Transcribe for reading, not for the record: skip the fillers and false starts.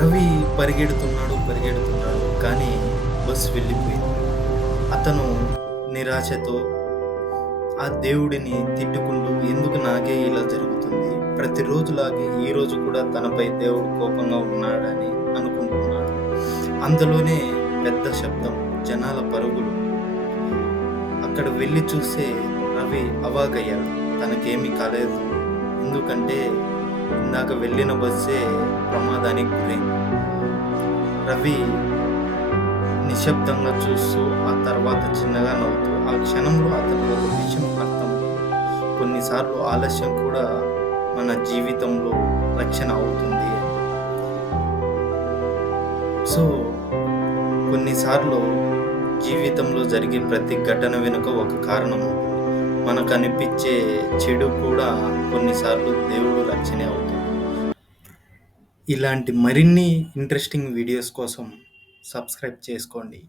రవి పరిగెడుతున్నాడు, పరిగెడుతున్నాడు. కానీ బస్ వెళ్ళిపోయింది. అతను నిరాశతో ఆ దేవుడిని తిట్టుకుంటూ ఎందుకు నాకే ఇలా జరుగుతుంది? ప్రతిరోజులాగే ఈరోజు కూడా తనపై దేవుడు కోపంగా ఉన్నాడని అనుకుంటున్నాడు. అంతలోనే పెద్ద శబ్దం, జనాల పరుగులు. అక్కడ వెళ్ళి చూస్తే రవి అవాక్కయ్యాడు. తనకేమీ కాలేదు. ఎందుకంటే ఇందాక వెళ్ళిన బస్సే ప్రమాదానికి గురైంది. రవి నిశ్శబ్దంగా చూస్తూ ఆ తర్వాత చిన్నగా నవ్వుతూ ఆ క్షణంలో అతనికి ఒక విషయం అర్థమైంది. కొన్నిసార్లు ఆలస్యం కూడా మన జీవితంలో రక్షణ అవుతుంది అని. సో కొన్నిసార్లు జీవితంలో జరిగే ప్రతి ఘటన వెనుక ఒక కారణం ఉంటుంది. మనకు అనిపించే చెడు కూడా కొన్నిసార్లు దేవుడు రక్షణే అవుతుంది. ఇలాంటి మరిన్ని ఇంట్రెస్టింగ్ వీడియోస్ కోసం సబ్స్క్రైబ్ చేసుకోండి.